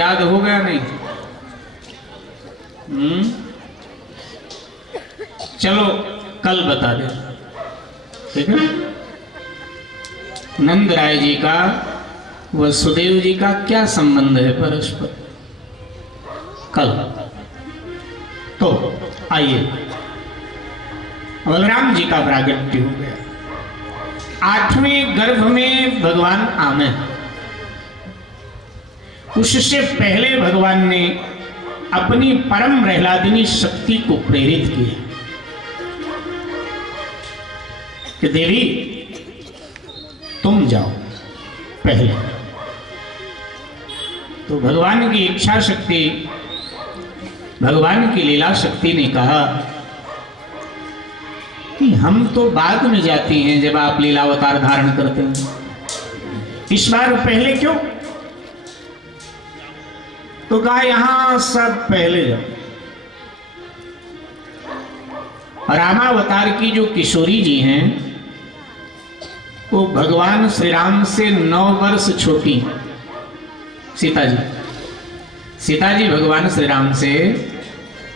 याद हो गया नहीं? चलो कल बता दे, ठीक है? नंद राय जी का वसुदेव जी का क्या संबंध है परस्पर, कल। तो आइए, बलराम जी का प्रागट्य हो गया। 8वें गर्भ में भगवान आमे, उससे पहले भगवान ने अपनी परम प्रहलादिनी शक्ति को प्रेरित किया कि देवी तुम जाओ पहले। तो भगवान की इच्छा शक्ति, भगवान की लीला शक्ति ने कहा कि हम तो बाद में जाती हैं जब आप लीलावतार धारण करते हैं, इस बार पहले क्यों? तो कहा यहां सब पहले जाओ। रामावतार की जो किशोरी जी हैं वो भगवान श्री राम से 9 वर्ष छोटी, सीता जी। सीता जी भगवान श्री राम से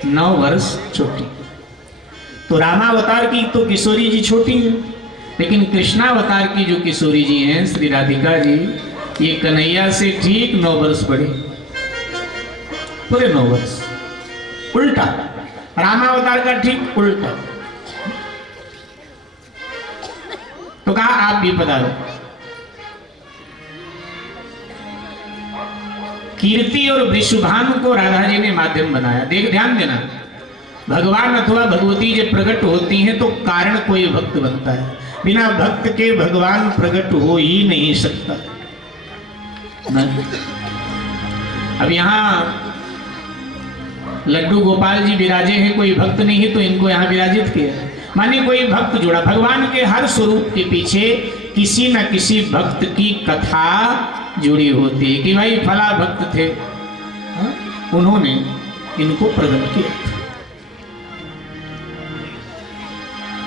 9 वर्ष छोटी। तो रामावतार की तो किशोरी जी छोटी है, लेकिन कृष्णावतार की जो किशोरी जी हैं श्री राधिका जी, ये कन्हैया से ठीक 9 वर्ष बड़ी, पूरे 9 वर्ष। उल्टा रामावतार का ठीक उल्टा। तो कहा आप भी पधारो। कीर्ति और वृषभानु को राधा जी ने माध्यम बनाया। देख, ध्यान देना, भगवान अथवा भगवती जब प्रकट होती हैं तो कारण कोई भक्त बनता है, बिना भक्त के भगवान प्रकट हो ही नहीं सकता। अब यहां लड्डू गोपाल जी विराजे हैं, कोई भक्त नहीं है तो इनको यहां विराजित किया, माने कोई भक्त जुड़ा। भगवान के हर स्वरूप के पीछे किसी न किसी भक्त की कथा जुड़ी होती है कि भाई फला भक्त थे, उन्होंने इनको प्रकट किया।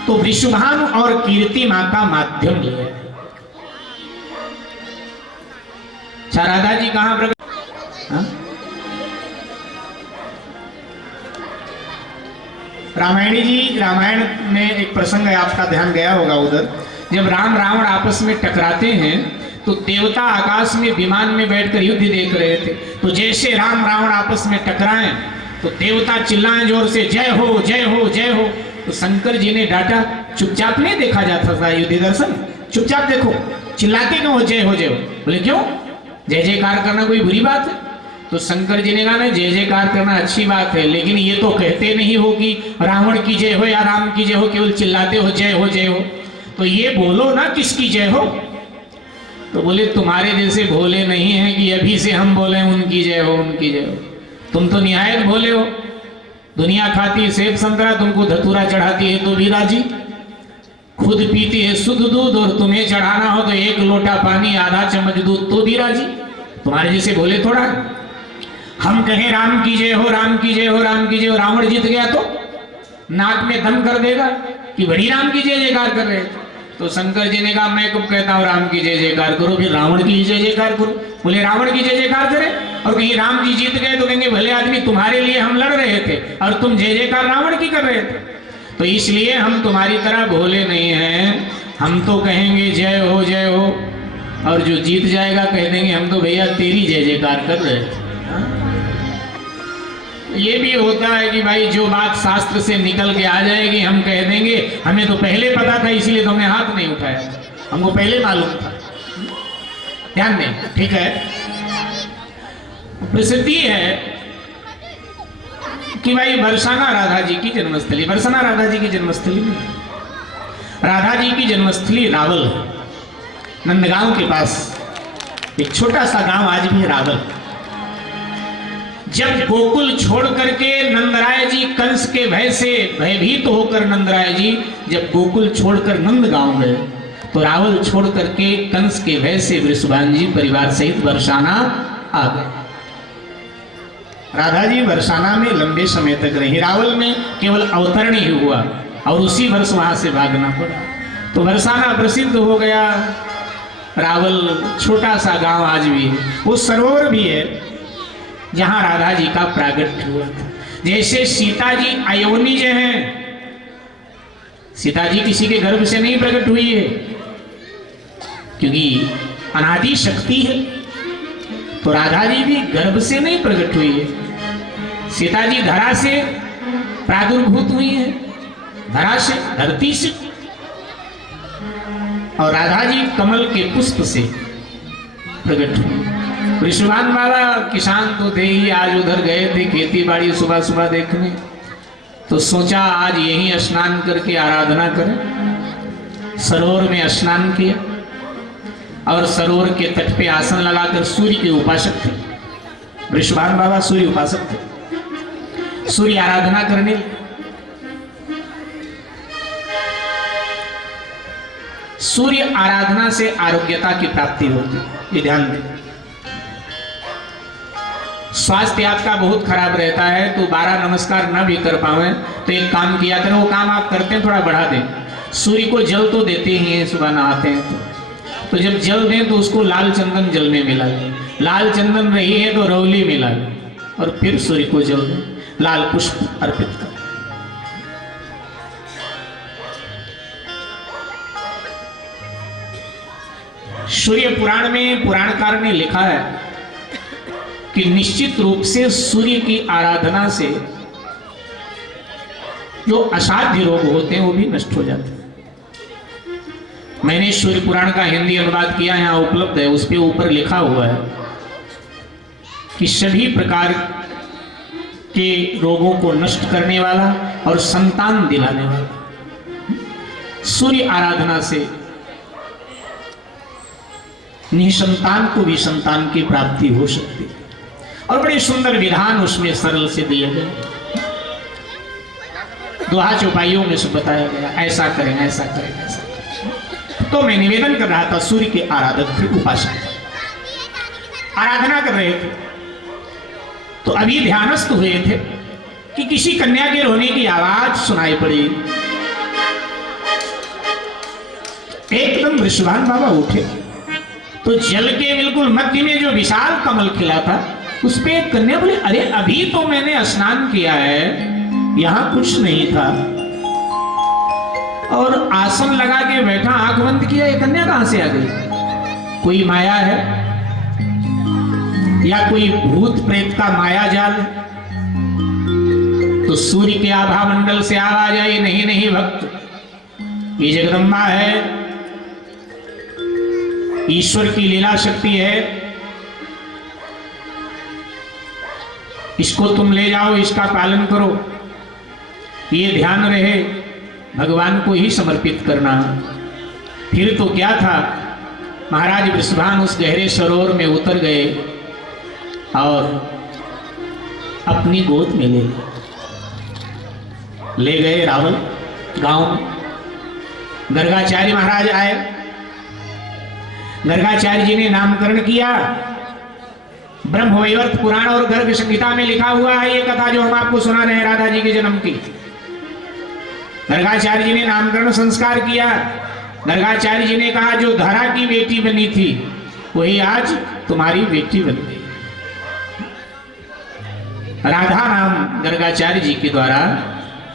तो वृषभानु और कीर्ति मां का माध्यम लिया। राधा जी कहां प्रकट? रामायणी जी, रामायण में एक प्रसंग है, आपका ध्यान गया होगा उधर, जब राम रावण आपस में टकराते हैं तो देवता आकाश में विमान में बैठकर युद्ध देख रहे थे। तो जैसे राम रावण आपस में टकराएं तो देवता चिल्लाएं जोर से, जय हो जय हो जय हो। तो शंकर जी ने डांटा, चुपचाप नहीं देखा जाता था युद्ध दर्शन, चुपचाप देखो, चिल्लाते क्यों हो जय हो जय हो? बोले क्यों, जय जयकार करना कोई बुरी बात है? तो शंकर जी ने कहा ना, जय जयकार करना अच्छी बात है, लेकिन ये तो कहते नहीं हो कि रावण की जय हो या राम की जय हो, केवल चिल्लाते हो जय हो जय हो। तो ये बोलो ना किसकी जय हो। तो बोले तुम्हारे जैसे भोले नहीं है कि अभी से हम बोले उनकी जय हो उनकी जय हो। तुम तो निहायत भोले हो, दुनिया खाती सेब संतरा, तुमको धतूरा चढ़ाती है तो भी राजी, खुद पीती है शुद्ध दूध और तुम्हें चढ़ाना हो तो 1 लोटा पानी आधा चम्मच दूध तो भी राजी। तुम्हारे जैसे भोले थोड़ा है। हम कहें राम की जय हो राम की जय हो राम की जय हो, रावण जीत गया तो नाक में दम कर देगा कि बड़ी राम की जय जयकार कर रहे थे। तो शंकर जी ने कहा मैं कब कहता हूँ राम की जय जयकार करो, फिर रावण की जय जयकार करो। बोले रावण की जय जयकार करें और कहीं राम जी जीत गए तो कहेंगे भले आदमी तुम्हारे लिए हम लड़ रहे थे और तुम जय जयकार रावण की कर रहे थे। तो इसलिए हम तुम्हारी तरह भोले नहीं हैं, हम तो कहेंगे जय हो, और जो जीत जाएगा कह देंगे हम तो भैया तेरी जय जयकार कर रहे थे। ये भी होता है कि भाई जो बात शास्त्र से निकल के आ जाएगी हम कह देंगे हमें तो पहले पता था इसलिए तो हमने हाथ नहीं उठाया, हमको पहले मालूम था। ध्यान दें, ठीक है। प्रसिद्धि है कि भाई बरसाना राधा जी की जन्मस्थली, बरसाना राधा जी की जन्मस्थली नहीं, राधा जी की जन्मस्थली रावल है, नंदगांव के पास एक छोटा सा गांव आज भी है रावल। जब गोकुल छोड़ करके नंदराय जी कंस के भय से भयभीत होकर नंदराय जी जब गोकुल छोड़कर नंदगांव गए तो रावल छोड़ करके कंस के भय से वृषभान जी परिवार सहित बरसाना आ गए। राधा जी बरसाना में लंबे समय तक रही, रावल में केवल अवतरण ही हुआ और उसी वर्ष वहां से भागना पड़ा। तो बरसाना प्रसिद्ध हो गया। रावल छोटा सा गांव आज भी है, वो सरोवर भी है, जहां राधा जी का प्रागट्य हुआ था। जैसे सीता जी अयोनिज हैं, सीता जी किसी के गर्भ से नहीं प्रकट हुई है, क्योंकि अनादि शक्ति है। तो राधा जी भी गर्भ से नहीं प्रकट हुई है, सीता जी धरा से प्रादुर्भूत हुई है, धरा से, धरती से। और राधा जी कमल के पुष्प से प्रकट हुई। वृषभान बाबा किसान तो थे ही, आज उधर गए थे खेती बाड़ी सुबह सुबह देखने, तो सोचा आज यहीं स्नान करके आराधना करें। सरोवर में स्नान किया और सरोवर के तट पे आसन लगाकर सूर्य के उपासक थे। वृषभान बाबा सूर्य उपासक थे, सूर्य आराधना करने। सूर्य आराधना से आरोग्यता की प्राप्ति होती है, ये ध्यान दें। स्वास्थ्य आपका बहुत खराब रहता है तो 12 नमस्कार न भी कर पावे तो एक काम किया करें, वो काम आप करते हैं थोड़ा बढ़ा दें। सूर्य को जल तो देते ही हैं, सुबह नहाते हैं तो जब जल दें तो उसको लाल चंदन जल में मिला लें, लाल चंदन रही है तो रौली मिला लें और फिर सूर्य को जल दें, लाल पुष्प अर्पित करें। सूर्य पुराण में पुराणकार ने लिखा है कि निश्चित रूप से सूर्य की आराधना से जो असाध्य रोग होते हैं वो भी नष्ट हो जाते हैं। मैंने सूर्य पुराण का हिंदी अनुवाद किया, यहां उपलब्ध है, उस पे ऊपर लिखा हुआ है कि सभी प्रकार के रोगों को नष्ट करने वाला और संतान दिलाने वाला सूर्य आराधना से निसंतान को भी संतान की प्राप्ति हो सकती है। और बड़े सुंदर विधान उसमें सरल से दिए गए, दोहा चौपाइयों में से बताया गया, ऐसा करें ऐसा करें ऐसा करें। तो मैं निवेदन कर रहा था, सूर्य के आराधक थे, उपासक आराधना कर रहे थे, तो अभी ध्यानस्थ हुए थे कि किसी कन्या के रोने की आवाज सुनाई पड़ी। एकदम वृषभान बाबा उठे तो जल के बिल्कुल मध्य में जो विशाल कमल खिला था उस पे एक कन्या बोली, अरे अभी तो मैंने स्नान किया है, यहां कुछ नहीं था, और आसन लगा के बैठा, आंख बंद किया, ये कन्या कहां से आ गई? कोई माया है या कोई भूत प्रेत का माया जाल है? तो सूर्य के आभा मंडल से आवाज आई, नहीं नहीं भक्त, ये जगदम्बा है, ईश्वर की लीला शक्ति है, इसको तुम ले जाओ, इसका पालन करो, ये ध्यान रहे भगवान को ही समर्पित करना। फिर तो क्या था, महाराज वृषभान उस गहरे सरोवर में उतर गए और अपनी गोद में ले गए रावल गांव में। गर्गाचार्य महाराज आए, गर्गाचार्य जी ने नामकरण किया। ब्रह्मवैवर्त पुराण और गर्ग संहिता में लिखा हुआ है ये कथा जो हम आपको सुना रहे हैं राधा जी के जन्म की। गर्गाचार्य जी ने नामकरण संस्कार किया। गर्गाचार्य जी ने कहा जो धरा की बेटी बनी थी वही आज तुम्हारी बेटी बन गई। राधा नाम गर्गाचार्य जी के द्वारा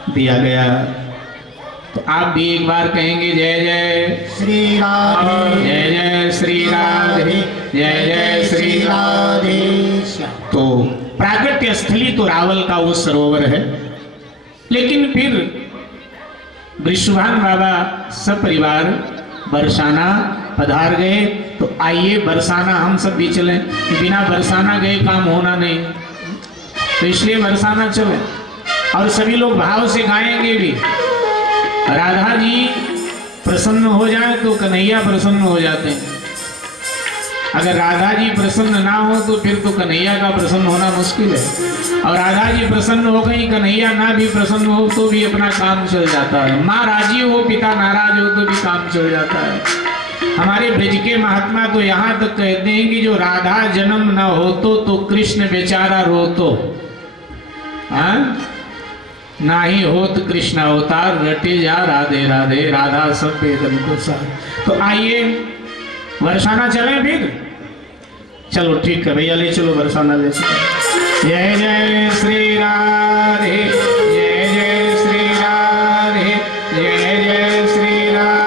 दिया गया। तो आप भी एक बार कहेंगे जय जय श्री राधे, जय जय श्री राधे, जय जय श्री राधे। तो प्रागट्य स्थली तो रावल का वो सरोवर है, लेकिन फिर वृषभान बाबा सपरिवार बरसाना पधार गए। तो आइए बरसाना हम सब भी चलें, बिना बरसाना गए काम होना नहीं, तो इसलिए बरसाना चले और सभी लोग भाव से गाएंगे भी। राधा जी प्रसन्न हो जाए तो कन्हैया प्रसन्न हो जाते हैं, अगर राधा जी प्रसन्न ना हो तो फिर तो कन्हैया का प्रसन्न होना मुश्किल है। और राधा जी प्रसन्न हो गई, कन्हैया ना भी प्रसन्न हो तो भी अपना काम चल जाता है। माँ राजी हो, पिता नाराज हो तो भी काम चल जाता है। हमारे ब्रज के महात्मा तो यहाँ तक कहते हैं कि जो राधा जन्म न हो तो कृष्ण बेचारा रोतो, हाँ ना ही होत कृष्ण अवतार, रटे जा राधे राधे, राधा सब वेदन को सार। तो आइए बरसाना चलें फिर, चलो ठीक है भैया, ले चलो बरसाना ले चलो। जय जय श्री राधे, जय जय श्री राधे, जय जय श्री राधे।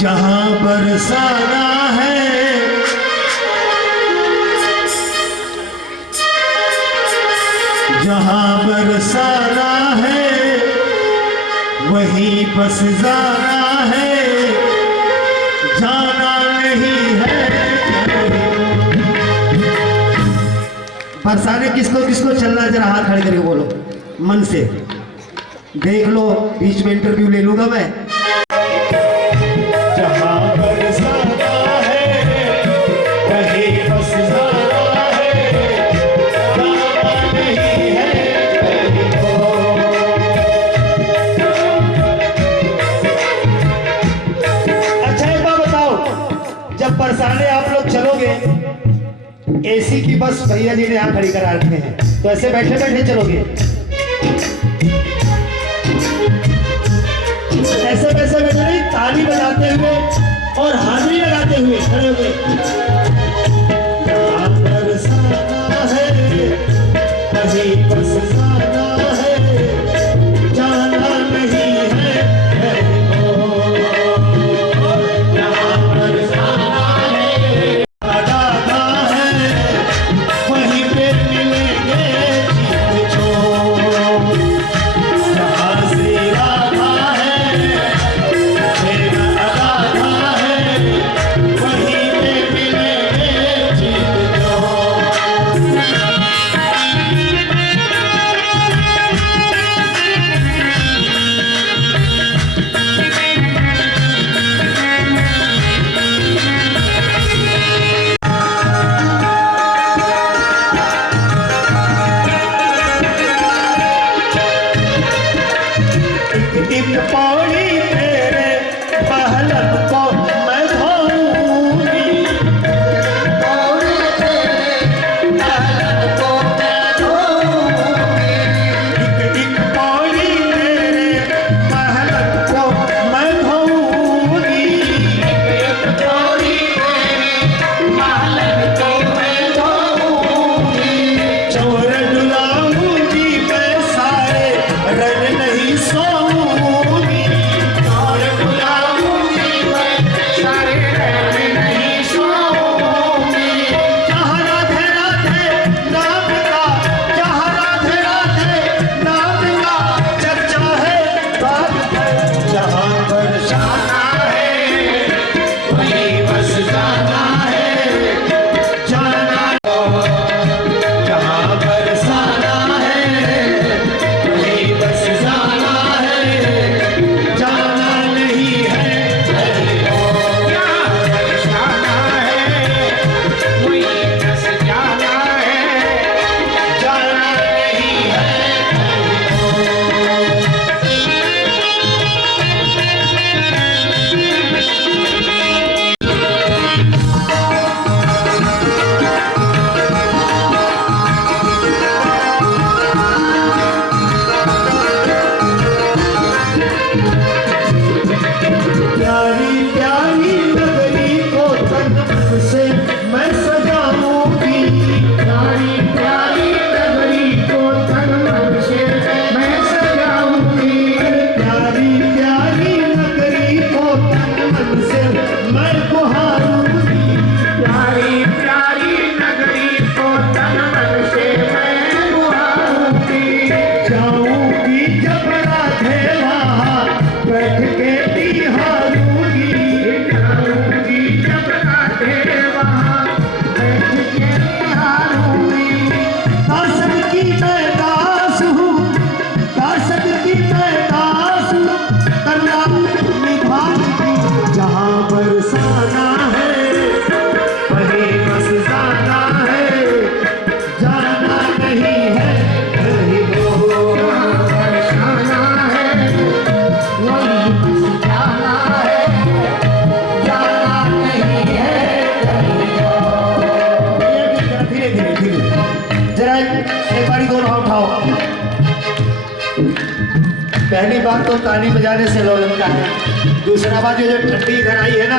जहाँ बरसाना है जहाँ बरसाना है वहीं बस जाना है, जाना नहीं है। बरसाने किसको किसको चलना है, जरा हाथ खड़े करके बोलो मन से। देख लो, बीच में इंटरव्यू ले लूंगा मैं। जहाँ बरसाना है वहीं बस जाना है, जाना नहीं है कहीं को। अच्छा एक बात बताओ, जब बरसाने आप लोग चलोगे, एसी की बस भैया जी ने यहाँ खड़ी करा रखे हैं, तो ऐसे बैठे बैठे चलोगे, ऐसे वैसे बैठे नहीं, ताली बजाते हुए और हाजिरी लगाते हुए खड़े हुए। जहाँ बरसाना है वहीं बस जाना है, जाना नहीं है कहीं को। जहाँ बरसाना है जाना है, वहीं पे मिलेंगे जीत छोड़। जहाँ से राधा है मेरा राधा है, वहीं पे मिलेंगे जीत छोड़। एक पौड़ी तेरे पहलक को मैं धोऊंगी, पौड़ी तेरे पहलक को मैं धोऊंगी। एक पौड़ी तेरे पहलक को मैं धोऊंगी, एक पौड़ी तेरे पहलक को मैं धोऊंगी। चोर डुलाऊंगी मैं सारे रन नहीं सोऊंगी, चोर डुलाऊंगी मैं सारे रन नहीं सोऊंगी। जहाँ राधे राधे नाम का, जहाँ राधे राधे नाम का चर्चा है बात है। जहाँ बरसाना है वहीं बस जाना है, जाना। जहाँ बरसाना है वहीं बस जाना है, जाना नहीं है कहीं को। जहाँ बरसाना है वहीं बस जाना है, जाना नहीं है कहीं को। प्यारी प्यारी नगरी को तन मन से मैं सजाऊंगी, प्यारी प्यारी नगरी को तन मन से मैं सजाऊंगी। प्यारी प्यारी नगरी को तन मन से मैं गुहारूंगी, प्यारी प्यारी नगरी को तन मन से मैं गुहारूंगी। जाऊंगी जब राधे वहाँ बैठ के बिहारूंगी, जाऊंगी जब राधे वहाँ बैठ के बिहारूंगी। दासन की मैं दास हूँ, दासन की मैं दास हूँ, करना निभाऊंगी। जहाँ बरसाना है वहीं बस जाना है, जाना नहीं है कहीं को। बरसाना है वहीं बस जाना है, जाना नहीं है कहीं को। धीरे धीरे धीरे जरा एक बारी दोनों हाथ उठाओ। पहली बात तो ताली बजाने से लो लगता है, दूसरा बात ये जो ठंडी इधर आई है ना,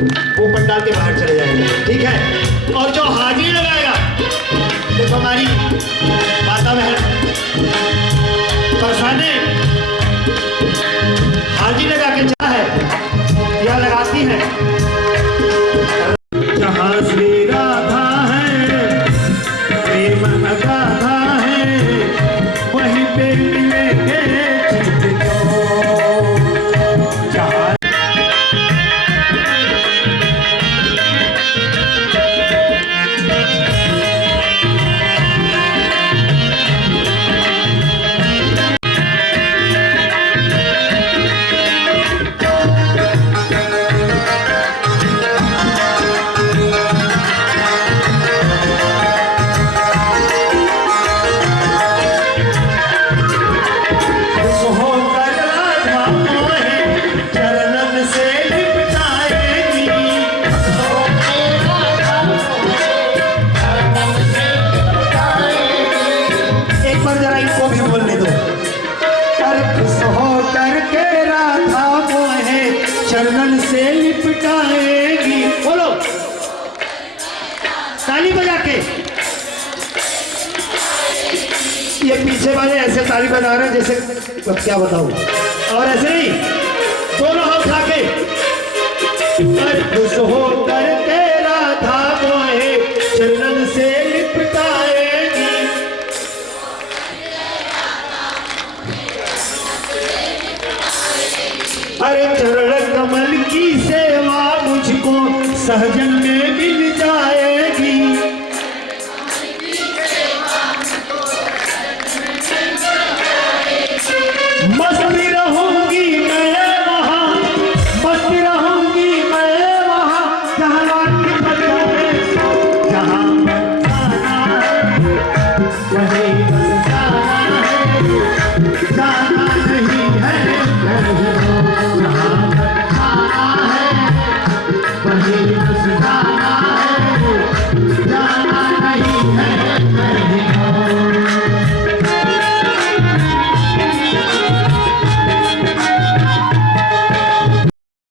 वो पंडाल के बाहर चले जाएंगे, ठीक है। और जो हाजिरी लगाएगा, देखो हमारी माता बहन बरसाने हाजिरी लगा के चला है या लगाती है। जहाँ श्री राधा है प्रेम अगाधा है, वहीं पे मिलेंगे चित जो। जहाँ चरणन से लिपटाएगी, बोलो ताली बजा के। ये पीछे वाले ऐसे ताली बजा रहे हैं जैसे अब क्या बताऊं, और ऐसे नहीं, दोनों हाथ उठा के खुश होकर के राधा मोहे चरणन से लिपटाएगी। अरे चरण कमल की सेवा मुझको सहजन